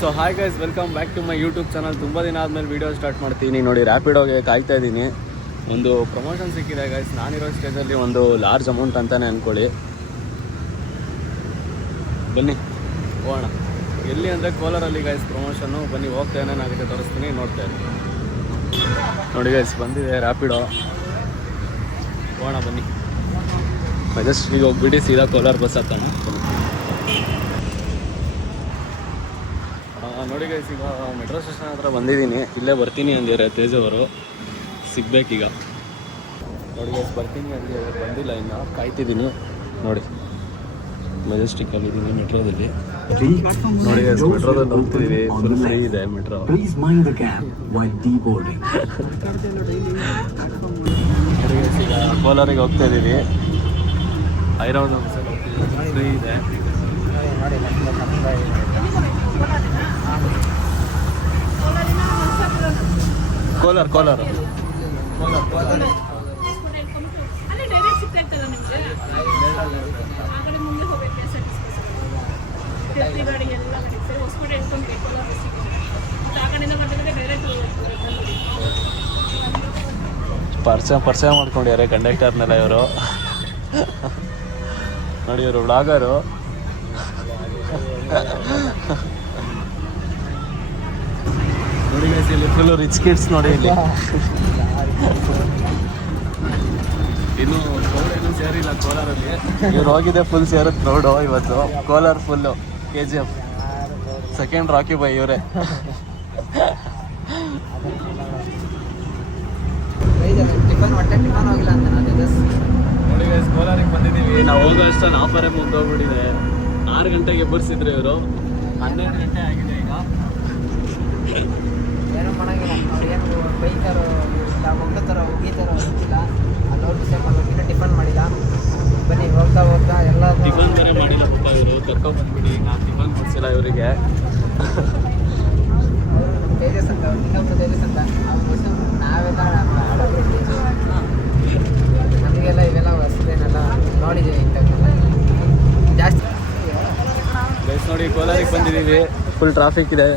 So hi guys, welcome back to my YouTube channel. ತುಂಬ ದಿನ ಆದಮೇಲೆ ವೀಡಿಯೋ ಸ್ಟಾರ್ಟ್ ಮಾಡ್ತೀನಿ ನೋಡಿ. ರ್ಯಾಪಿಡೋಗೆ ಕಾಯ್ತಾ ಇದ್ದೀನಿ. ಒಂದು ಪ್ರಮೋಷನ್ ಸಿಕ್ಕಿದೆ ಗೈಸ್. ನಾನಿರೋ ಸ್ಟೇಜಲ್ಲಿ ಒಂದು ಲಾರ್ಜ್ ಅಮೌಂಟ್ ಅಂತಲೇ ಅಂದ್ಕೊಳ್ಳಿ. ಬನ್ನಿ ಹೋಗೋಣ. ಎಲ್ಲಿ ಅಂದರೆ ಕೋಲಾರಲ್ಲಿ ಗೈಸ್ ಪ್ರಮೋಷನ್ನು. ಬನ್ನಿ ಹೋಗ್ತಾ ಏನೇನಾಗುತ್ತೆ ತೋರಿಸ್ತೀನಿ, ನೋಡ್ತಾ ಇದ್ದೀನಿ ನೋಡಿ ಗೈಸ್. ಬಂದಿದೆ ರ್ಯಾಪಿಡೋ, ಹೋಗೋಣ ಬನ್ನಿ. ಮೆಜೆಸ್ಟಿಕ್ಗೆ ಹೋಗ್ಬಿಟ್ಟು ಸೀದಾ ಕೋಲಾರ ಬಸ್ ಹತ್ತೋಣ. ನೋಡಿ ಗೈಸ್, ಈಗ ಮೆಟ್ರೋ ಸ್ಟೇಷನ್ ಹತ್ರ ಬಂದಿದ್ದೀನಿ. ಇಲ್ಲೇ ಬರ್ತೀನಿ ಅಂದಿದ್ದಾರೆ ತೇಜ್ ಅವರು. ಸಿಗ್ಬೇಕೀಗ. ನೋಡಿ ಗೈಸ್, ಬರ್ತೀನಿ ಅಂದಿದ್ದಾರೆ, ಬಂದಿಲ್ಲ ಇನ್ನು, ಕಾಯ್ತಿದ್ದೀನಿ. ನೋಡಿ ಮೆಜೆಸ್ಟಿಕ್ಕಲ್ಲಿದ್ದೀನಿ, ಮೆಟ್ರೋದಲ್ಲಿ. ನೋಡಿ ಗೈಸ್, ಮೆಟ್ರೋದಲ್ಲಿ ಹೋಗ್ತಿದ್ದೀವಿ. ಫುಲ್ ಫ್ರೀ ಇದೆ ಮೆಟ್ರೋ. ನೋಡಿ ಗೈಸ್, ಈಗ ಕೋಲಾರಿಗೆ ಹೋಗ್ತಾ ಇದ್ದೀವಿ. ಐರಾವತ ಫ್ರೀ ಇದೆ. ಕೋಲಾರ ಕೋಲಾರ ಪರಿಚಯ ಮಾಡ್ಕೊಂಡಿದ್ದಾರೆ ಕಂಡಕ್ಟರ್ನೆಲ್ಲ ಇವರು. ನೋಡಿ ಇವರು ವ್ಲಾಗರು. ನೋಡಿ ಗೈಸ್, ಇಲ್ಲಿ ಫುಲ್ ರಿಚ್ ಕಿಡ್ಸ್ ನೋಡಿ. ಇಲ್ಲಿ ಇನ್ನು ಕ್ರೌಡ್ ಏನೂ ಸೇರಿಲ್ಲ ಕೋಲಾರಲ್ಲಿ. ಇವ್ರು ಹೋಗಿದೆ ಫುಲ್ ಸೇರೋದು ಕ್ರೌಡು ಇವತ್ತು. Kolar full KGF second Rocky bhai ಇವರೇ. ನೋಡಿ ಗೈಸ್, ಕೋಲಾರಿಗೆ ಬಂದಿದ್ದೀವಿ. ನಾವು ಹೋಗೋ ಅಷ್ಟೊಂದು ಆಫರೇ ಮುಗ್ದೋಗ್ಬಿಟ್ಟಿದೆ. 6 ಗಂಟೆಗೆ ಎಬ್ಬರಿಸಿದ್ರು ಇವರು. 12 ಗಂಟೆ ಆಗಿದೆ ಈಗ. ಏನೋ ಮಾಡೋಂಗಿಲ್ಲ. ಅವ್ರೇನು ಬೈತಾರೋ ಇಲ್ಲ, ಹೋಗ್ತಾರೋ ಹೋಗಿತಾರೋ ಗೊತ್ತಿಲ್ಲ. ಅಲ್ಲಿ ಹೋಗಿ ಇನ್ನೂ ಟಿಫನ್ ಮಾಡಿಲ್ಲ. ಬನ್ನಿ ಹೋಗ್ತಾ ಎಲ್ಲ ಟಿಫನ್ ಬೇರೆ ಮಾಡಿಲ್ಲ ಪಪ್ಪ ಇವರು. ಕರ್ಕೊಂಡ್ಬಂದ್ಬಿಡಿ. ನಾನು ಟಿಫನ್ ಕೊಡಿಸಿಲ್ಲ ಇವರಿಗೆ. ತೇಜಸ್ ಅಂತ, ಇನ್ನೊಬ್ಬರು ತೇಜಸ್ ಅಂತ. ನಾವೆಲ್ಲ ನಮಗೆಲ್ಲ ಇವೆಲ್ಲ ಹೊಸದೇನೆಲ್ಲ ನೋಡಿದ್ದೀವಿ. ಇಂಥದ್ದೆಲ್ಲ ಜಾಸ್ತಿ ಗೈಸ್ ನೋಡಿ, ಕೋಲಾರಿಗೆ ಬಂದಿದ್ದೀವಿ. ಫುಲ್ ಟ್ರಾಫಿಕ್ ಇದೆ.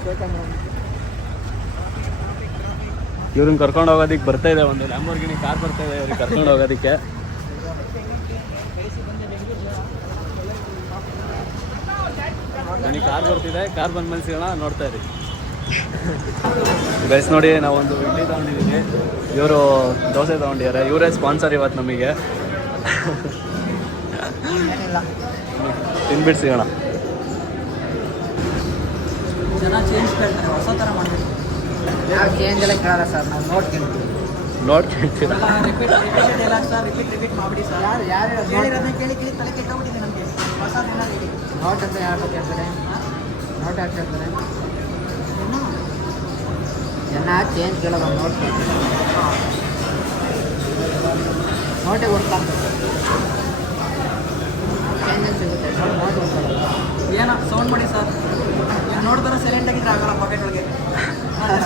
ಇವ್ರನ್ನ ಕರ್ಕೊಂಡು ಹೋಗೋದಕ್ಕೆ ಬರ್ತಾ ಇದೆ ಒಂದು ಲ್ಯಾಂಬೋರ್ಗಿನಿ ಕಾರ್ ಬರ್ತಾ ಇದೆ ಇವ್ರಿಗೆ ಕರ್ಕೊಂಡು ಹೋಗೋದಕ್ಕೆ. ನನಗೆ ಕಾರ್ ಬರ್ತಿದೆ. ಕಾರ್ ಬಂದ ಮೇಲೆ ಸಿಗೋಣ, ನೋಡ್ತಾ ಇರಿ ಗೈಸ್. ನೋಡಿ, ನಾವೊಂದು ಇಡ್ಲಿ ತೊಗೊಂಡಿದ್ದೀವಿ. ಇವರು ದೋಸೆ ತೊಗೊಂಡಿದ್ದಾರೆ. ಇವರೇ ಸ್ಪಾನ್ಸರ್ ಇವತ್ತು ನಮಗೆ. ತಿನ್ಬಿಟ್ಟು ಸಿಗೋಣ. ಜನ ಚೇಂಜ್ ಕೇಳ್ತಾರೆ, ಹೊಸ ಥರ ಮಾಡಬೇಕು. ನಾವು ಚೇಂಜ್ ಎಲ್ಲ ಕೇಳಲ್ಲ ಸರ್, ನಾವು ನೋಟ್ ಕೇಳ್ತೀವಿ. ನೋಟ್ ಕೇಳ್ತೀರ? ರಿಪೀಟ್ ಡೈಲಾಗ್ ಸರ್, ರಿಪೀಟ್ ಮಾಡಿಬಿಡಿ ಸರ್. ಯಾರು ಹೇಳಿರೋದನ್ನ ಕೇಳಿ ತಲೆ ಕೆಟ್ಟೋಗ್ಬಿಟ್ಟಿದೆ ನಮಗೆ. ಹೊಸ ದಿನ ಹೇಳಿ. ನೋಟ್ ಅಂತ ಯಾರು ಕೇಳ್ತಾರೆ? ನೋಟ್ ಯಾಕೆ ಕೇಳ್ತಾರೆ? ಜನ ಚೇಂಜ್ ಕೇಳೋದು, ನೋಟ್ ಕೇಳ್ತಾರೆ. ನೋಟೇ ಗೊತ್ತಾಗ್ತದೆ. ಚೇಂಜ್ ಸಿಗುತ್ತೆ, ನೋಟ್ ಗೊತ್ತಾಗಲ್ಲ. ಏನೋ ಸೌಂಡ್ ಮಾಡಿ ಸರ್. ನೋಡ್ತಾರೆ ಸೈಲೆಂಟ್ ಆಗಿದ್ರೆ ಆಗಲ್ಲ ಪಾಕೆಟ್ ಒಳಗೆ.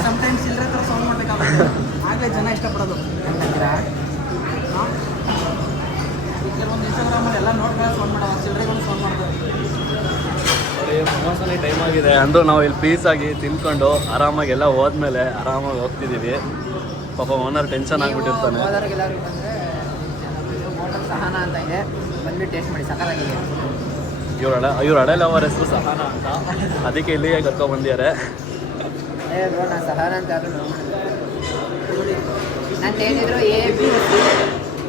ಸಮ್ಟೈಮ್ಸ್ ಚಿಲ್ಲರೆ ಥರ ಸೌಂಡ್ ಮಾಡಬೇಕಾಗುತ್ತೆ. ಆಗಲೇ ಜನ ಇಷ್ಟಪಡೋದು. ಏನಂತೀರಾ? ಕೆಲವೊಂದು ಇನ್ಸ್ಟಾಗ್ರಾಮಲ್ಲಿ ಎಲ್ಲ ನೋಡ್ಕೊಂಡು ಸೌಂಡ್ ಮಾಡೋ, ಚಿಲ್ಲರೆಗಳು ಸೌಂಡ್ ಮಾಡ್ತಾರೆ. ನೋಡಿ, ಪ್ರಮೋಷನ್ ಟೈಮ್ ಆಗಿದೆ ಅಂದರೂ ನಾವು ಇಲ್ಲಿ ಪೀಸಾಗಿ ತಿನ್ಕೊಂಡು ಆರಾಮಾಗಿ ಎಲ್ಲ ಹೋದ್ಮೇಲೆ ಆರಾಮಾಗಿ ಹೋಗ್ತಿದ್ದೀವಿ. ಪಾಪ ಓನರ್ ಟೆನ್ಷನ್ ಆಗಿಬಿಟ್ಟಿರ್ತಾನೆ. ಹೋದವ್ರಿಗೆಲ್ಲರಿಗೂ ಬಂದರೆ ಹೋಟೆಲ್ ಸಹನ ಅಂತ ಇದೆ, ಬಂದು ಟೇಸ್ಟ್ ಮಾಡಿ, ಸಕ್ಕತ್ತಾಗಿದೆ. ಇವ್ರ ಹಳೆಲ್ಲ ಅವರ ಹೆಸರು ಸಹನ ಅಂತ, ಅದಕ್ಕೆ ಇಲ್ಲಿಗೆ ಕರ್ಕೊಂಡ್ಬಂದಿದ್ದಾರೆ. ನೋಡೋಣ ಸಹನ ಅಂತ ಯಾರು ನಂದು ಏನಿದ್ರು ABC.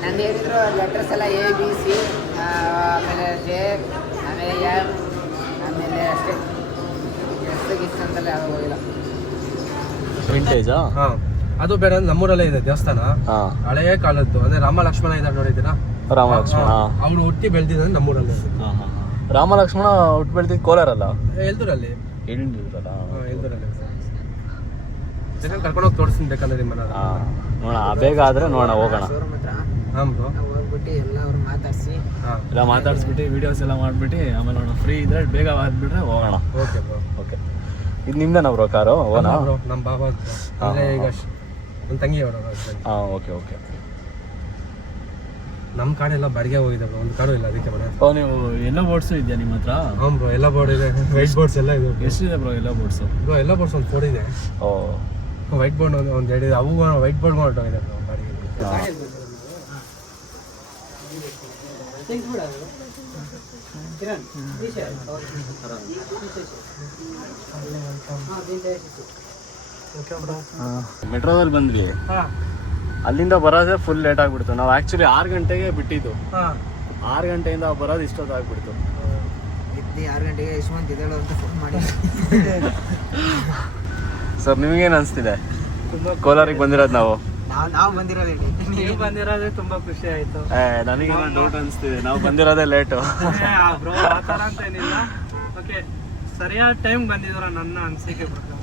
ನಂದು ಏನಿದ್ರು ಲೆಟರ್ಸ್ ಎಲ್ಲ ABC, ಆಮೇಲೆ J, ಆಮೇಲೆ M, ಆಮೇಲೆ ಅಷ್ಟೇ. ಎಷ್ಟು ಅಂತೆಲ್ಲ ಯಾರು ಹೋಗಿಲ್ಲ. ವಿಂಟೇಜಾ? ಹಾಂ, ಅದು ಬೇರೆ. ನಮ್ಮೂರಲ್ಲೇ ಇದೆ ದೇವಸ್ಥಾನ, ಹಳೆಯ ಕಾಲದ್ದು. ಅಂದರೆ ರಾಮ ಲಕ್ಷ್ಮಣ ಇದ್ದಾರೆ ನೋಡಿದ್ದೀರಾ? ರಾಮ ಲಕ್ಷ್ಮಣ ಅವ್ರು ಹುಟ್ಟಿ ಬೆಳೆದಿದ್ದಾರೆ ನಮ್ಮೂರಲ್ಲೇ. ರಾಮ ಲಕ್ಷ್ಮಣ ಹುಟ್ಟು ಬೆಳೆದಿದ್ದು ಕೋಲಾರಲ್ಲ? ಎಲ್ದೂರಲ್ಲಿ. ಎಲ್ದೂರಲ್ಲ? ಎಲ್ದೂರಲ್ಲಿ. ಕರ್ಕೊಂಡೋಗಿ ತೋರಿಸ್ತೀನಿ ಬೇಕಾದ್ರೆ ನಿಮ್ಮನ್ನ. ನೋಡೋಣ, ಬೇಗ ಆದರೆ ನೋಡೋಣ, ಹೋಗೋಣ. ಶೋರೂಮ್ ಹತ್ರ ಹಾಂ ಬ್ರೋ, ಹೋಗ್ಬಿಟ್ಟು ಎಲ್ಲ ಅವ್ರು ಮಾತಾಡಿಸಿ ಎಲ್ಲ ಮಾತಾಡಿಸ್ಬಿಟ್ಟು ವೀಡಿಯೋಸ್ ಎಲ್ಲ ಮಾಡಿಬಿಟ್ಟು ಆಮೇಲೆ ನೋಡೋಣ. ಫ್ರೀ ಇದ್ರೆ ಬೇಗ ಆದ್ಬಿಟ್ರೆ ಹೋಗೋಣ. Okay bro. ಓಕೆ. ಇದು ನಿಮ್ದೇನಾ ಬ್ರೋ ಕಾರು? ಓನಾ? ನಮ್ಮ ಬಾಬಾ ಅಂದರೆ ಈಗ ನನ್ನ ತಂಗಿ ಅವರು. ಹಾಂ, ಓಕೆ ಓಕೆ. ನಮ್ಮ ಕಾಡೆಲ್ಲ ಬಾಡಿಗೆ ಹೋಗಿದೆ ಬ್ರೋ, ಒಂದು ಕಾರು ಇಲ್ಲ ಅದಕ್ಕೆ ಬ್ರೋ. ಓ ನೀವು ಎಲ್ಲ ಬೋರ್ಡ್ಸು ಇದೆಯಾ ನಿಮ್ಮ ಹತ್ರ? ಹ್ಞೂ ಬ್ರೋ, ಎಲ್ಲ ಬೋರ್ಡ್ ಇದೆ, ವೈಟ್ ಬೋರ್ಡ್ಸ್ ಎಲ್ಲ ಇದೆ ಎಷ್ಟಿದೆ ಬ್ರೋ ಎಲ್ಲ ಬೋರ್ಡ್ಸು? ಬ್ರೋ ಎಲ್ಲ ಬೋರ್ಡ್ಸ್ ಒಂದು 4 ಇದೆ. ಓ ವೈಟ್ ಬೋರ್ಡ್ ಒಂದು 2 ಇದೆ, ಅವು ವೈಟ್ ಬೋರ್ಡ್ ಹೊರಟೋಗಿದೆ ಬ್ರೋ ಬಾಡಿಗೆ. ಮೆಟ್ರೋದಲ್ಲಿ ಬಂದ್ವಿ, ಅಲ್ಲಿಂದ ಬರೋದೇ ಫುಲ್ ಲೇಟ್ ಆಗ್ಬಿಡ್ತು. ನಾವು ಆ್ಯಕ್ಚುಲಿ 6 ಗಂಟೆಗೆ ಬಿಟ್ಟಿದ್ದು, 6 ಗಂಟೆಯಿಂದ ಬರೋದು ಇಷ್ಟೊತ್ತು ಆಗ್ಬಿಡ್ತು. 6 ಗಂಟೆಗೆ ಯಶವಂತ್ ಇದ್ದಾಳು ಅಂತ ಫೋನ್ ಮಾಡಿ. ಸರ್ ನಿಮಗೇನು ಅನಿಸ್ತಿದೆ ಕೋಲಾರಿಗೆ ಬಂದಿರೋದು? ನಾವು ಬಂದಿರೋದು ಹೇಳಿ, ನೀವು ಬಂದಿರೋದೇ ತುಂಬಾ ಖುಷಿ ಆಯ್ತು. ನನಗೆ ಡೌಟ್ ಅನಿಸ್ತಿದೆ, ನಾವು ಬಂದಿರೋದೇ ಲೇಟು. ಬ್ರೋ ಆ ಥರ ಅಂತ ಏನಿಲ್ಲ, ಓಕೆ ಸರಿಯಾದ ಟೈಮ್ ಬಂದಿದ್ರ ನನ್ನ ಅನಿಸಿಕೆ ಪ್ರಕಾರ.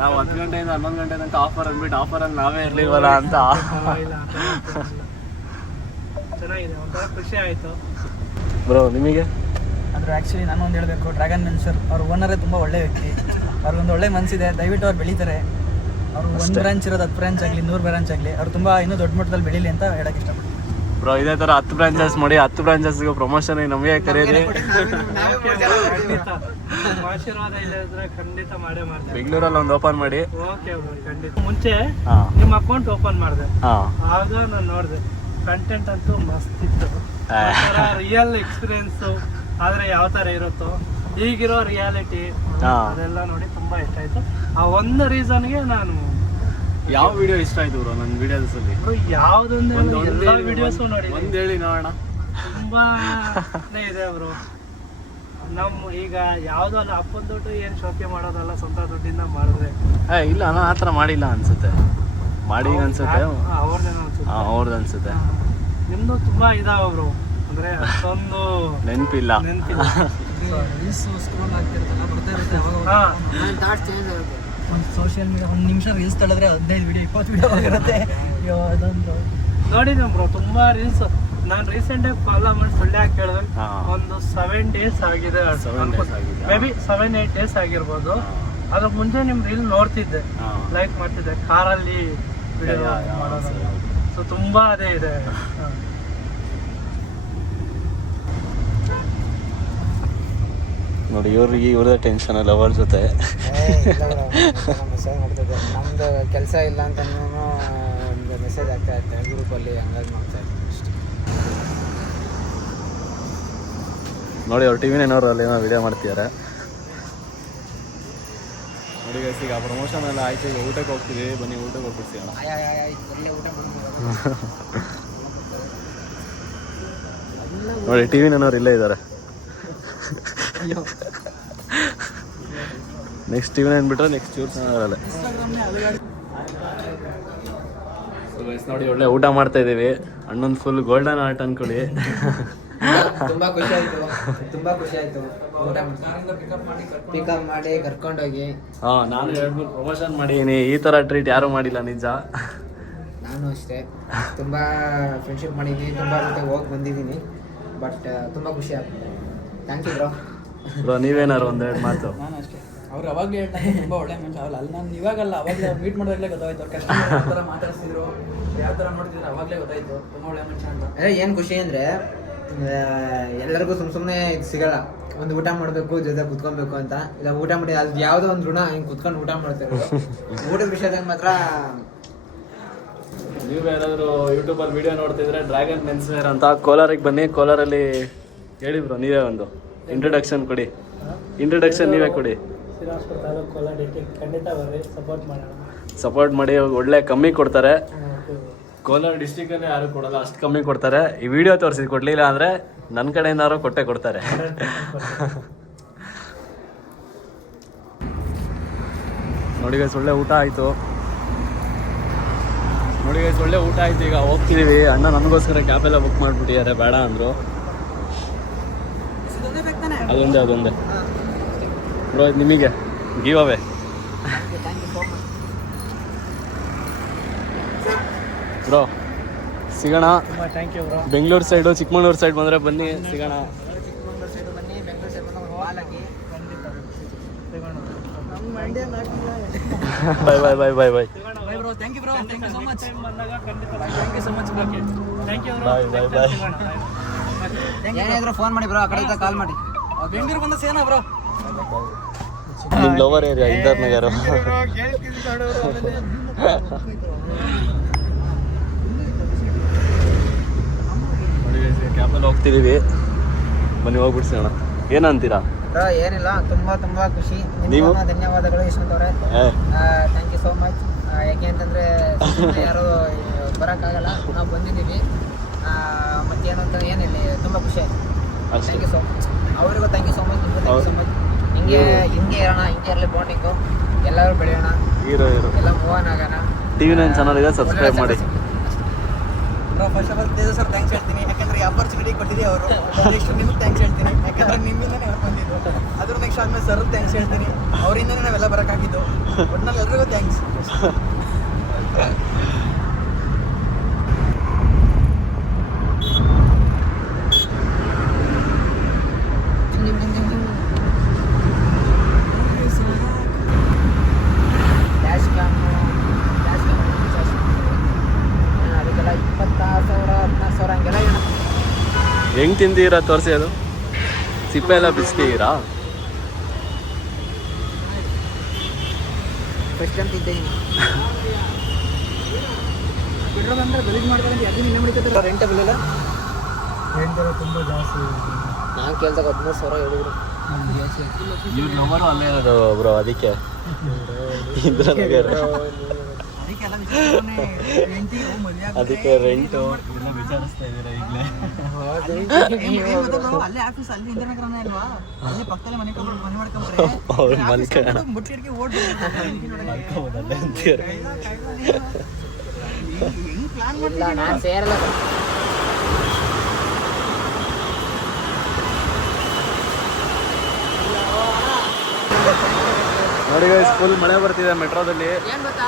ನಾವು 10 ಗಂಟೆಯಿಂದ 11 ಗಂಟೆ ತನಕ ಆಫರ್ ಅಂದ್ಬಿಟ್ಟು ಆಫರಲ್ಲಿ ನಾವೇ ಇರ್ಲಿಲ್ವಲ್ಲ ಅಂತ. ಚೆನ್ನಾಗಿದೆ, ಒಂಥರ ಖುಷಿ ಆಯ್ತು. ಬ್ರೋ ನಿಮಗೆ? ಆದರೆ ಆ್ಯಕ್ಚುಲಿ ನಾನು ಒಂದು ಹೇಳಬೇಕು, ಡ್ರ್ಯಾಗನ್ ಮೆನ್ ಸರ್ ಅವ್ರ ಓನರೇ ತುಂಬ ಒಳ್ಳೆ ವ್ಯಕ್ತಿ, ಅವ್ರಿಗೊಂದು ಒಳ್ಳೆ ಮನಸ್ಸಿದೆ. ದಯವಿಟ್ಟು ಅವ್ರು ಬೆಳೀತಾರೆ. ಅವರು 1 ಬ್ರಾಂಚ್ ಇರೋದು 10 ಬ್ರಾಂಚ್ ಆಗಲಿ 100 ಬ್ರಾಂಚ್ ಆಗಲಿ, ಅವ್ರು ತುಂಬ ಇನ್ನೂ ದೊಡ್ಡ ಮಟ್ಟದಲ್ಲಿ ಬೆಳೀಲಿ ಅಂತ ಹೇಳಕ್ಕೆ ಇಷ್ಟಪಡ್ತೀನಿ. ಬ್ರೋ ಇದೇ ಥರ 10 ಬ್ರಾಂಚಸ್ ಮಾಡಿ, 10 ಬ್ರಾಂಚಸ್ಗೆ ಪ್ರಮೋಷನ್ ನಮಗೆ ಕರೀರಿ. ಆಶೀರ್ವಾದ ಇಲ್ಲದ್ರೆ ಖಂಡಿತ ಮಾಡೇ ಮಾಡ್ತಾರೆ. ಬೆಂಗಳೂರಲ್ಲಿ ಒಂದು ಓಪನ್ ಮಾಡಿ. ಓಕೆ ಖಂಡಿತ. ಮುಂಚೆ ಹಾಂ ನಿಮ್ಮ ಅಕೌಂಟ್ ಓಪನ್ ಮಾಡಿದೆ, ಹಾಂ ಆಗ ನಾನು ನೋಡಿದೆ ಕಂಟೆಂಟ್ ಅಂತೂ ಮಸ್ತ್ ಇತ್ತು. ರಿಯಲ್ ಎಕ್ಸ್ಪೀರಿಯನ್ಸು ಆದರೆ ಯಾವ ಥರ ಇರುತ್ತೋ ಈಗಿರೋ ರಿಯಾಲಿಟಿ ಅದೆಲ್ಲ ನೋಡಿ ತುಂಬಾ ಇಷ್ಟ ಆಯ್ತು. ಆ ಒಂದು ರೀಸನ್ಗೆ ನಾನು ಯಾವ ವಿಡಿಯೋ ಇಷ್ಟ ಆಯ್ತು ಬ್ರೋ ನನ್ನ ವಿಡಿಯೋಸಲ್ಲಿ? ಯಾವುದೊಂದು ಎಲ್ಲ ವಿಡಿಯೋಸು ನೋಡಿ, ಒಂದು ಹೇಳಿ ನೋಡೋಣ. ತುಂಬಾ ಇದೆ ಬ್ರೋ. ನಮ್ಮ ಈಗ ಯಾವುದೋ ಅಲ್ಲ, ಅಪ್ಪನ ದುಡ್ಡು ಏನು ಶೋಕಿ ಮಾಡೋದಲ್ಲ, ಸ್ವಂತ ದುಡ್ಡಿಂದ ಮಾಡಿದ್ರೆ. ಇಲ್ಲ ನಾನು ಆ ಥರ ಮಾಡಿಲ್ಲ ಅನ್ಸುತ್ತೆ, ಮಾಡಿ ಅನ್ಸುತ್ತೆ. ಅವ್ರದ್ದೇನೋ ಅನ್ಸುತ್ತೆ. ಅವ್ರದ್ದು ಅನ್ಸುತ್ತೆ. ನಿಮ್ದು ತುಂಬಾ ಇದಾವ ಬ್ರೋ, ಅಂದ್ರೆ ಅಷ್ಟೊಂದು ನೆನಪಿಲ್ಲ. ಒಂದು ಸೋಷಿಯಲ್ ಮೀಡಿಯಾ 1 ನಿಮಿಷ ರೀಲ್ಸ್ ತಳೆದ್ರೆ 15 ವಿಡಿಯೋ 20 ವಿಡಿಯೋ ಆಗಿರುತ್ತೆ. ಅದೊಂದು ನೋಡಿದ್ದೆ ಬ್ರೋ, ತುಂಬಾ ರೀಲ್ಸ್. ನಾನು ರೀಸೆಂಟಾಗಿ ಫಾಲೋ ಮಾಡಿ ಸುಳ್ಳೆ ಹಾಕಿ ಕೇಳಿದ್ರೆ ಒಂದು 7 days ಆಗಿದೆ, ಮೇ ಬಿ 7-8 days ಆಗಿರ್ಬೋದು. ಅದ್ರ ಮುಂಚೆ ನಿಮ್ ರೀಲ್ ನೋಡ್ತಿದ್ದೆ, ಲೈಕ್ ಮಾಡ್ತಿದ್ದೆ ಕಾರಲ್ಲಿ ವಿಡಿಯೋ ಮಾಡೋದು. ಸೊ ತುಂಬಾ ಅದೇ ಇದೆ. ನೋಡಿ ಇವ್ರದೇ ಟೆನ್ಷನ್ ಅಲ್ಲ ಅವ್ರ ಜೊತೆ. ಮೆಸೇಜ್ ಮಾಡ್ತಿದ್ದೆ, ನಮ್ದು ಕೆಲಸ ಇಲ್ಲ ಅಂತ ಒಂದು ಮೆಸೇಜ್ ಆಗ್ತಾ ಇರ್ತಾರೆ ಗ್ರೂಪಲ್ಲಿ, ಹಂಗಾಗಿ ಮಾಡ್ತಾ ಇರ್ತೀನಿ ಅಷ್ಟೇ. ನೋಡಿ ಅವ್ರು ಟಿವಿ ನೈನವರು ಅಲ್ಲಿ ಏನೋ ವಿಡಿಯೋ ಮಾಡ್ತಿದ್ದಾರೆ ನೋಡಿ ಗೈಸ್. ಈಗ ಪ್ರಮೋಷನ್ ಎಲ್ಲ ಆಯ್ತು, ಈಗ ಊಟಕ್ಕೆ ಹೋಗ್ತೀವಿ, ಬನ್ನಿ ಊಟಕ್ಕೆ ಹೋಗ್ಬಿಡ್ತೀವಿ. ನೋಡಿ ಟಿವಿ ನೈನವ್ರು ಇಲ್ಲೇ ಇದ್ದಾರೆ. ನೆಕ್ಸ್ಟ್ ಟಿವಿ ನೈನ್ ಬಿಟ್ಟರೆ ನೆಕ್ಸ್ಟ್ ಚೂರು ಚೆನ್ನಾಗಲ್ಲ. ನೋಡಿ ಒಳ್ಳೆ ಊಟ ಮಾಡ್ತಾ ಇದ್ದೀವಿ. ಅಣ್ಣೊಂದು ಫುಲ್ ಗೋಲ್ಡನ್ ಆರ್ಟ್ ಅನ್ಕೊಳ್ಳಿ. ತುಂಬಾ ಖುಷಿ ಆಯ್ತು, ತುಂಬಾ ಖುಷಿ ಆಯ್ತು. ಊಟ ಪಿಕಪ್ ಮಾಡಿ ಕರ್ಕೊಂಡೋಗಿ. ನಾನು 2-3 ಪ್ರಮೋಷನ್ ಮಾಡೀನಿ, ಈ ಥರ ಟ್ರೀಟ್ ಯಾರೂ ಮಾಡಿಲ್ಲ ನಿಜ. ನಾನು ಅಷ್ಟೇ ತುಂಬಾ ಫ್ರೆಂಡ್ಶಿಪ್ ಮಾಡಿದ್ದೀನಿ, ತುಂಬಾ ಜೊತೆ ಹೋಗಿ ಬಂದಿದ್ದೀನಿ. ಬಟ್ ತುಂಬಾ ಖುಷಿ ಆಗ್ತದೆ. Thank you bro. ಬ್ರೋ ನೀವೇನಾರು 1-2 ಮಾತು? ನಾನು ಅಷ್ಟೇ, ಅವ್ರು ಅವಾಗಲೇ ಹೇಳ್ತಾರೆ ತುಂಬ ಒಳ್ಳೆ ಮನುಷ್ಯ. ಅಲ್ಲಿ ನಾನು ಇವಾಗಲ್ಲ, ಅವಾಗಲೇ ಅವ್ರು ಮೀಟ್ ಮಾಡೋವಾಗಲೇ ಗೊತ್ತಾಯ್ತು. ಅವ್ರು ಕಸ್ಟಮರ್ ಯಾವ ಥರ ಮಾತಾಡ್ತಿದ್ರು, ಯಾವ ಥರ ಮಾಡ್ತಿದ್ರು, ಅವಾಗಲೇ ಗೊತ್ತಾಯ್ತು ತುಂಬ ಒಳ್ಳೆ ಮನುಷ್ಯ ಅಂತ. ಏನು ಖುಷಿ ಅಂದರೆ ಎಲ್ಲರಿಗೂ ಸುಮ್ಮನೆ ಇದು ಸಿಗಲ್ಲ. ಒಂದು ಊಟ ಮಾಡಬೇಕು, ಜೊತೆ ಕುತ್ಕೊಬೇಕು ಅಂತ, ಇಲ್ಲ ಊಟ ಮಾಡಿ ಅದು ಯಾವುದೋ ಒಂದು ಋಣ ಹಿಂಗೆ ಕುತ್ಕೊಂಡು ಊಟ ಮಾಡ್ತಾರೆ. ಊಟದ ವಿಷಯದಾಗ ಮಾತ್ರ ನೀವು ಯಾರಾದರೂ ಯೂಟ್ಯೂಬಲ್ಲಿ ವಿಡಿಯೋ ನೋಡ್ತಿದ್ರೆ ಡ್ರ್ಯಾಗನ್ ಮೆನ್ಸ್ ವೇರ್ ಅಂತ ಕೋಲಾರಿಗೆ ಬನ್ನಿ. ಕೋಲಾರಲ್ಲಿ ಹೇಳಿ ಬ್ರೋ, ನೀವೇ ಒಂದು ಇಂಟ್ರೊಡಕ್ಷನ್ ಕೊಡಿ. ಇಂಟ್ರೊಡಕ್ಷನ್ ನೀವೇ ಕೊಡಿ. ಶ್ರೀನಿವಾಸಪುರ ತಾಲೂಕು ಕೋಲಾರ ಡಿಸ್ಟಿಕ್. ಖಂಡಿತ ಬರ್ರಿ, ಸಪೋರ್ಟ್ ಮಾಡೋಣ. ಸಪೋರ್ಟ್ ಮಾಡಿ, ಒಳ್ಳೆ ಕಮ್ಮಿ ಕೊಡ್ತಾರೆ. ಕೋಲಾರ ಡಿಸ್ಟಿಕಲ್ಲೇ ಯಾರು ಕೊಡಲ್ಲ, ಅಷ್ಟು ಕಮ್ಮಿ ಕೊಡ್ತಾರೆ. ಈ ವಿಡಿಯೋ ತೋರಿಸಿ ಕೊಡಲಿಲ್ಲ ಅಂದರೆ ನನ್ನ ಕಡೆಯಿಂದಾರು ಕೊಟ್ಟೆ ಕೊಡ್ತಾರೆ. ನೋಡಿ ಗೈಸ್ ಒಳ್ಳೆ ಊಟ ಆಯಿತು. ನೋಡಿ ಗೈಸ್ ಒಳ್ಳೆ ಊಟ ಆಯ್ತು. ಈಗ ಹೋಗ್ತಿದ್ದೀವಿ. ಅಣ್ಣ ನಮಗೋಸ್ಕರ ಕ್ಯಾಬೆಲ್ಲ ಬುಕ್ ಮಾಡಿಬಿಟ್ಟಿದ್ದಾರೆ, ಬೇಡ ಅಂದರು. ಅದೊಂದೇ ಬ್ರೋ, ಇದು ನಿಮಗೆ ಗಿವ್ ಅವೇ. ಬ್ರೋ ಸಿಗೋಣ. Thank you bro. Bengaluru side Chikkamagaluru side ಬಂದರೆ ಬನ್ನಿ, ಸಿಗೋಣ. ಚಿಕ್ಕಮಗಳೂರು ಸೈಡು ಬನ್ನಿ, ಬೆಂಗಳೂರು ಸೈಡ್ ಬಂದಾಗ ಹಾಲಾಗಿ ಖಂಡಿತ ಸಿಗೋಣ. ಬಾಯ್ ಬಾಯ್ ಬಾಯ್ ಬಾಯ್ ಬಾಯ್. ಸಿಗೋಣ. Bye bro, thank you bro, thank you so much. Time ಬಂದಾಗ ಖಂಡಿತ thank you so much bro. Thank you ಏನಾದ್ರು ಫೋನ್ ಮಾಡಿ ಬ್ರೋ, ಆ ಕಡೆಯಿಂದ ಕಾಲ್ ಮಾಡಿ. ಬೆಂಗಳೂರು ಬಂದ ಸೇನಾ ಬ್ರೋ. ನಿಮ್ಮ ಲವರ್ ಏರಿಯಾ ಇಂದರ್ ನಗರ. ಕ್ಯಾಬಲ್ಲಿ ಹೋಗ್ತಿದ್ದೀವಿ, ಬನ್ನಿ ಹೋಗ್ಬಿಡ್ಸೋಣ. ಏನಂತೀರಾ? ಬ್ರೋ ಏನಿಲ್ಲ, ತುಂಬಾ ತುಂಬಾ ಖುಷಿ. ನೀವು? ಧನ್ಯವಾದಗಳು ಯಶವಂತ್ ಅವರೇ, ಥ್ಯಾಂಕ್ ಯು ಸೋ ಮಚ್. ಯಾಕೆ ಅಂತಂದ್ರೆ ಯಾರು ಬರೋಕ್ಕಾಗಲ್ಲ, ನಾವು ಬಂದಿದ್ದೀವಿ. ಮತ್ತೇನು ಅಂತ ಏನಿಲ್ಲ, ತುಂಬ ಖುಷಿ ಆಯ್ತು. Thank you so much. ಅವರಿಗೂ ಥ್ಯಾಂಕ್ ಯು ಸೋ ಮಚ್, ನಿಮಗೂ ಥ್ಯಾಂಕ್ ಯು ಸೋ ಮಚ್. ಹಿಂಗೆ ಇರೋಣ, ಹಿಂಗೆ ಇರಲಿ ಬಾಂಡಿಂಗು, ಎಲ್ಲರೂ ಬೆಳೆಯೋಣ, ಎಲ್ಲ ಮೂವ್ ಆನ್ ಆಗೋಣ. TV9 ಚಾನಲ್ಗೆ ಸಬ್ಸ್ಕ್ರೈಬ್ ಮಾಡಿ. Bro, first of all Teja sir thanks ಹೇಳ್ತೀನಿ, ಯಾಕಂದ್ರೆ ಈ ಆಪರ್ಚುನಿಟಿ ಕೊಟ್ಟಿದ್ದೀವಿ ಅವರು. ನೆಕ್ಸ್ಟ್ ನಿಮ್ಗೆ ಥ್ಯಾಂಕ್ಸ್ ಹೇಳ್ತೀನಿ, ಯಾಕಂದ್ರೆ ನಿಮ್ಮಿಂದನೇ ನಾವು ಬಂದಿದ್ದು. ಅದ್ರ ನೆಕ್ಸ್ಟ್ ಆದ್ಮೇಲೆ ಸರ್ ಥ್ಯಾಂಕ್ಸ್ ಹೇಳ್ತೀನಿ, ಅವರಿಂದನೇ ನಾವೆಲ್ಲ ಬರೋಕ್ಕಾಗಿದ್ದು. ಒಟ್ನಲ್ಲಿ ಎಲ್ರಿಗೂ ಥ್ಯಾಂಕ್ಸ್. ಅದಕ್ಕೆಲ್ಲ 26,000 16,000 ಹಂಗೆಲ್ಲ ಹೇಳ. ಹೆಂಗ್ ತಿಂತೀರಾ ತೋರಿಸಿ, ಅದು ಸಿಪ್ಪೆ ಎಲ್ಲ ಬಿಚ್ತೀರಾ? ಫಸ್ಟ್ ಟೈಮ್ ತಿಂತೀನಿ. ಪೆಟ್ರೋಲ್ ಅಂದರೆ ಗಲೀಜು ಮಾಡ್ತಾರೆ, ಅದು ನಿನ್ನೆ ಮುಡಿತೈತೆ. ರೆಂಟಬಲ್ ಇಲ್ಲ, ರೆಂಟ್ ಎಲ್ಲ ತುಂಬ ಜಾಸ್ತಿ. ನಾನು ಕೇಳಿದಾಗ 13,000 ಹೇಳಿದ್ರು. ಇವ್ರ ನಂಬರು ಅಲ್ಲೇ ಇರೋದು ಬ್ರೋ, ಅದಕ್ಕೆ ಇಂದ್ರನಗರ. ಅದಕ್ಕೆ ರೆಂಟು ಎಲ್ಲ ವಿಚಾರಿಸ್ತಾ ಇದ್ದೀರಾ ಈಗಲೇ? ಅಲ್ಲೇ ಆಫೀಸ್, ಅಲ್ಲಿ ಇಂದ್ರನಗರನೇ ಅಲ್ವಾ, ಅಲ್ಲಿ ಪಕ್ಕದಲ್ಲೇ ಮನೆ ಮಾಡ್ಕೊಂಡ್ರೆ ಅವ್ರು ಮಲ್ಕೋಣ ಮುಟ್ಟಿಗೆ ಓಡ್ ಮಲ್ಕೋಬೋದಲ್ಲೇ ಅಂತೀರ. ಹೆಂಗ್ ಪ್ಲಾನ್ ಇಲ್ಲ, ನಾನು ಸೇರಲ್ಲ. ನೋಡಿ ಫುಲ್ ಮಳೆ ಬರ್ತಿದೆ ಮೆಟ್ರೋದಲ್ಲಿ. ಏನ್ ಗೊತ್ತಾ,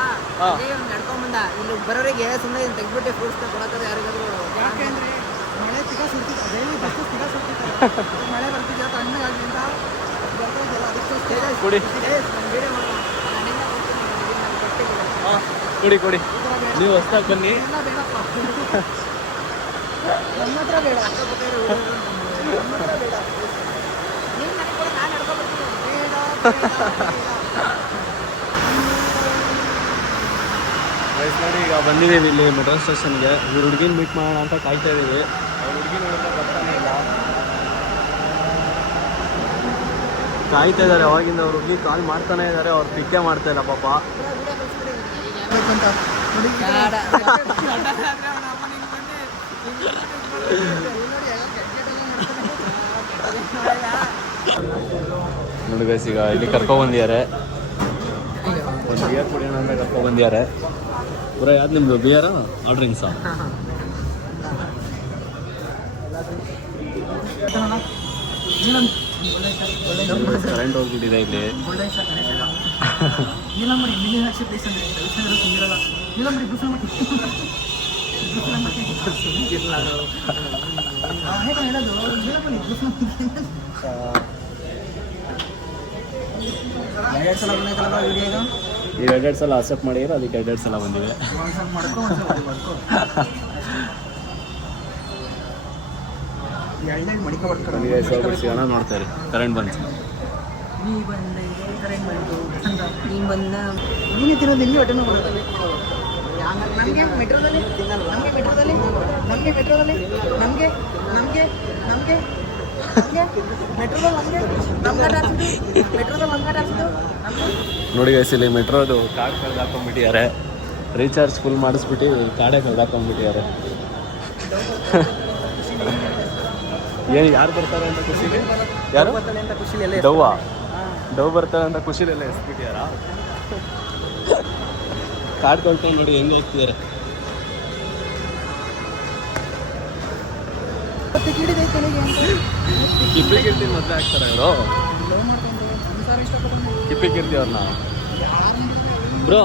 ನಡ್ಕೊಂಡ್ ಬಂದ ಇಲ್ಲಿ ಬರೋರಿಗೆ ಸುಮ್ಮನೆ ತೆಗ್ಬಿಟ್ಟು ಫ್ರೂಟ್ಸ್ ಕೊಡತ್ತದ ಯಾರಿಗಾದ್ರು. ಯಾಕೆಂದ್ರೆ ಮಳೆ ತಿಗ ಸುಡ್ತಿದ್ದ, ಡೈಲಿ ಬಸ್ ತಿಗ ಸುಡ್ತಿದ್ದ, ಮಳೆ ಬರ್ತಿದ್ದ ತಣ್ಣಗಾಗಿಂದ ಬರ್ತಿದ್ದಲ್ಲ, ಅದಕ್ಕೆ ಕೊಡಿ ಕೊಡಿ ಕೊಡಿ, ನೀವು ಹೊಸ್ದಾಗಿ ಬನ್ನಿ. ಎಲ್ಲ ಬೇಡಪ್ಪ, ನಮ್ಮ ಹತ್ರ ಬೇಡ, ನಮ್ಮ ಹತ್ರ ಬೇಡ. ನೀನ್ ನನಗೆ ಕೊಡು, ನಾನು ನಡ್ಕೊಂಡ್ ಬರ್ತೀನಿ. ನೋಡಿ ಈಗ ಬಂದಿದ್ದೀವಿ ಇಲ್ಲಿ ಮೆಟ್ರೋ ಸ್ಟೇಷನ್ಗೆ. ಇವ್ರ ಹುಡುಗಿನ ಮೀಟ್ ಮಾಡೋಣ ಅಂತ ಕಾಯ್ತಾ ಇದ್ದೀವಿ. ಅವ್ರ ಹುಡುಗಿನ ನೋಡಿದ್ರೆ ಬರ್ತಾನೆ ಇಲ್ಲ, ಕಾಯ್ತಾ ಇದ್ದಾರೆ ಅವಾಗಿಂದ. ಅವ್ರ ಹುಡುಗಿ ಕಾಲ್ ಮಾಡ್ತಾನೆ ಇದ್ದಾರೆ, ಅವ್ರು ಪಿಕ್ಕೇ ಮಾಡ್ತಾ ಇಲ್ಲ ಪಾಪ. ನೋಡಿ ಗೈಸ್, ಈಗ ಇಲ್ಲಿ ಕರ್ಕೊಬಂದಿದ್ದಾರೆ, ಒಂದು ಬಿಯರ್ ಕುಡಿಯೋಣ ಅಂತ ಕರ್ಕೊಬಂದಿದ್ದಾರೆ. ಪೂರ ಯಾವ್ದು ನಿಮ್ಮದು ಬಿಯರಾ ಆರ್ಡ್ರಿಂಗ್ಸಾ? ಕರೆಂಟ್ ಹೋಗ್ಬಿಟ್ಟಿದೆ ಇಲ್ಲಿ. ನೀವು 2 ಸಲ ಅಕ್ಸೆಪ್ಟ್ ಮಾಡಿದ್ರೆ ಅದಕ್ಕೆ 2 ಸಲ ಬಂದಿವೆ. ಸಿಗೋಣ, ನೋಡ್ತಾರೆ ಕರೆಂಟ್ ಬಂತು. ನೀನೇ ತಿನ್ನೋದು ಇಲ್ಲಿ ಹೊಟ್ಟೆನೂ ಬರುತ್ತೆ. ನಮಗೆ ಮೆಟ್ರೋದಲ್ಲಿ ನಮಗೆ ಮೆಟ್ರೋದಲ್ಲಿ ನಮಗೆ ಮೆಟ್ರೋದಲ್ಲಿ ನಮಗೆ ನಮಗೆ ನಮಗೆ ನೋಡಿ ಗೈಸ್, ಇಲ್ಲಿ ಮೆಟ್ರೋದು ಕಾರ್ಡ್ ಕಳೆದು ಹಾಕೊಂಡ್ಬಿಟ್ಟಿದ್ದಾರೆ. ರೀಚಾರ್ಜ್ ಫುಲ್ ಮಾಡಿಸ್ಬಿಟ್ಟು ಕಾರ್ಡೇ ಕಳೆದು ಹಾಕೊಂಡ್ಬಿಟ್ಟಿದ್ದಾರೆ. ಏನು ಯಾರು ಬರ್ತಾರೆ ಅಂತ ಖುಷಿಲಿ? ಯಾರು ಅಂತ ಖುಷಿಲಿ ಡವ್ ಬರ್ತಾರೆ ಅಂತ ಖುಷಿಲೆಲ್ಲ ಎಸ್ಬಿಟ್ಟಿದಾರಾ? ಕಾರ್ಡ್ ಕೊಡ್ಕೊಂಡು ನೋಡಿ ಹೆಂಗೆ ಹೋಗ್ತಿದ್ದಾರೆ. ಕಿಪ್ಪಿ ಕೀರ್ತಿ ಮದುವೆ ಆಗ್ತಾರೆ ಇವರು. ಕಿಪ್ಪಿ ಕೀರ್ತಿ ಅವ್ರನ್ನ ಬ್ರೋ,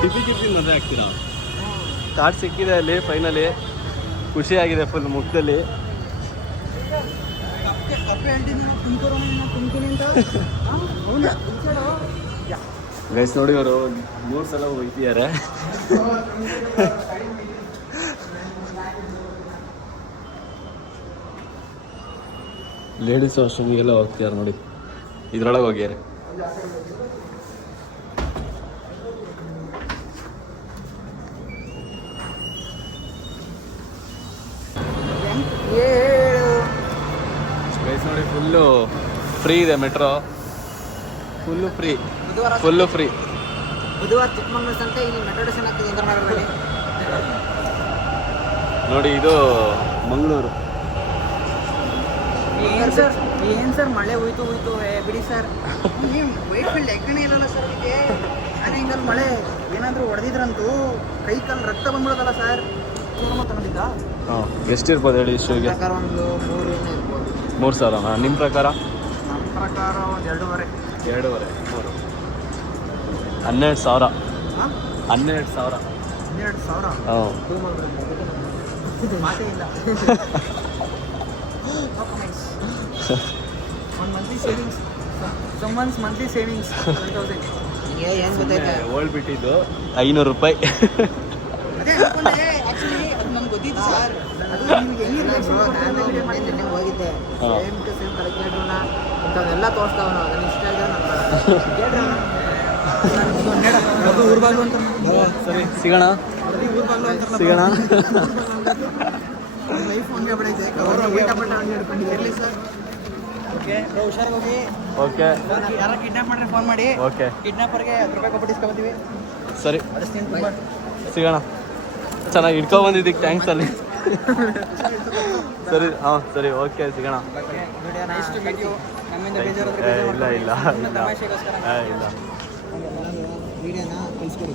ಕಿಪ್ಪಿ ಕೀರ್ತಿ ಮದುವೆ ಆಗ್ತೀರಾ? ಕಾರ್ಡ್ ಸಿಕ್ಕಿದೆ ಅಲ್ಲಿ ಫೈನಲಿ, ಖುಷಿಯಾಗಿದೆ ಫುಲ್ ಮುಖದಲ್ಲಿ. ಗೈಸ್ ನೋಡಿ ಅವರು 3 ಸಲ ಹೋಗ್ತಿದ್ದಾರೆ. ಲೇಡೀಸ್ ವಾಶ್ರೂಮಿಗೆಲ್ಲ ಹೋಗ್ತಿದ್ದಾರೆ ನೋಡಿ, ಇದ್ರೊಳಗೆ ಹೋಗ್ಯಾರೆ. ಗೈಸ್ ನೋಡಿ ಫುಲ್ಲು ಫ್ರೀ ಇದೆ ಮೆಟ್ರೋ, ಫುಲ್ಲು ಫ್ರೀ. ಬುಧವಾರ ಚಿಕ್ಕಮಂಗ್ಳೂರು ಸಂತೆ ಇಲ್ಲಿ ಮೆಟ್ರೋ ಸ್ಟೇಷನ್ ಆಗ್ತದೆ ಇಂದ್ರನಗರದಲ್ಲಿ. ನೋಡಿ ಇದು ಮಂಗಳೂರು. ಏನು ಸರ್ ಮಳೆ ಹೋಯ್ತು ಬಿಡಿ ಸರ್. ವೈಟ್ ಫೀಲ್ಡ್ ಎಕ್ಕಣೆ ಇಲ್ಲಲ್ಲ ಸರ್ ಇದಕ್ಕೆ. ಅದೇ ಹಿಂಗಲ್ಲಿ ಮಳೆ ಏನಾದರೂ ಹೊಡೆದಿದ್ರಂತೂ ಕೈ ಕಾಲು ರಕ್ತ ಬಂದ್ಬಿಡೋದಲ್ಲ ಸರ್. ತಗೊಂಡಿದ್ದ ಹಾಂ, ಎಷ್ಟಿರ್ಬೋದು ಹೇಳಿ ಇಷ್ಟುಗೆ? ಪ್ರಕಾರ ಒಂದು 3 ಇರ್ಬೋದು. 3,000ನಾ? ನಿಮ್ಮ ಪ್ರಕಾರ? ನಮ್ಮ ಪ್ರಕಾರ ಒಂದು 2.5. 2.5 3 12,000. ಹಾಂ 12,000. 12,000 ಹಾಂ. ಮಾತೇ ಇಲ್ಲ. ಒಂದು monthly savings, summons monthly savings 12,000. ನಿಮಗೆ ಏನು ಗೊತ್ತೈತೆ? ಓಲ್ಡ್ ಬಿಟ್ಟಿದ್ದು 500 ರೂಪಾಯಿ. ಅದೇ ಅನ್ಕೊಂಡೆ ಆ್ಯಕ್ಚುಲಿ, ಅದು ನಮ್ಗೆ ಗೊತ್ತಿತ್ತು ಸರ್. ಅದು ನಿಮ್ಗೆ ಹೆಂಗಿರಲಿ ನಾನು ನಿನ್ನೆ ಹೋಗಿದ್ದೆ, ಹಾಂ. ಸೇಮ್ ಟು ಸೇಮ್ ಕ್ಯಾಲ್ಕುಲೇಟರ್ನ ಇಂಥವನ್ನೆಲ್ಲ ತೋರಿಸ್ತಾವ. ನನಗೆ ಇಷ್ಟ ಇದೆ ಅದು ಊರ್ಬಾಗ್ಲು ಅಂತ. ಸರಿ ಸಿಗೋಣ. ಲೈಫ್ ಹಂಗೆ ಬಿಡೈತೆ. ಹಂಗೆ ಹಿಡ್ಕೊಂಡಿರಲಿ ಸರ್. ಓಕೆ ಹುಷಾರಾಗಿ ಹೋಗಿ. ಓಕೆ ಯಾರು ಕಿಡ್ನಾಪ್ ಮಾಡಿದ್ರೆ ಫೋನ್ ಮಾಡಿ. ಓಕೆ ಕಿಡ್ನಾಪರ್ಗೆ 10 ರೂಪಾಯಿ ಕೊಟ್ಟು ಇಸ್ಕೊಬತ್ತೀವಿ. ಸರಿ ಅದಷ್ಟೇನು ತುಂಬ ಸಿಗೋಣ. ಚೆನ್ನಾಗಿ ಇಟ್ಕೊಬಂದಿದ್ದಕ್ಕೆ ಥ್ಯಾಂಕ್ಸ್ ಅಲ್ಲಿ. ಸರಿ ಹಾಂ ಸರಿ ಓಕೆ ಸಿಗೋಣ. Nice to meet you. ನಮ್ಮಿಂದ ಇಲ್ಲ ಬೇಜಾರಾದ್ರೆ ಇಲ್ಲ ಇಲ್ಲ ತಮಾಷೆಗೋಸ್ಕರ ಇಲ್ಲ. ವಿಡಿಯೋನ ಕಳಿಸ್ಕೊಡಿ.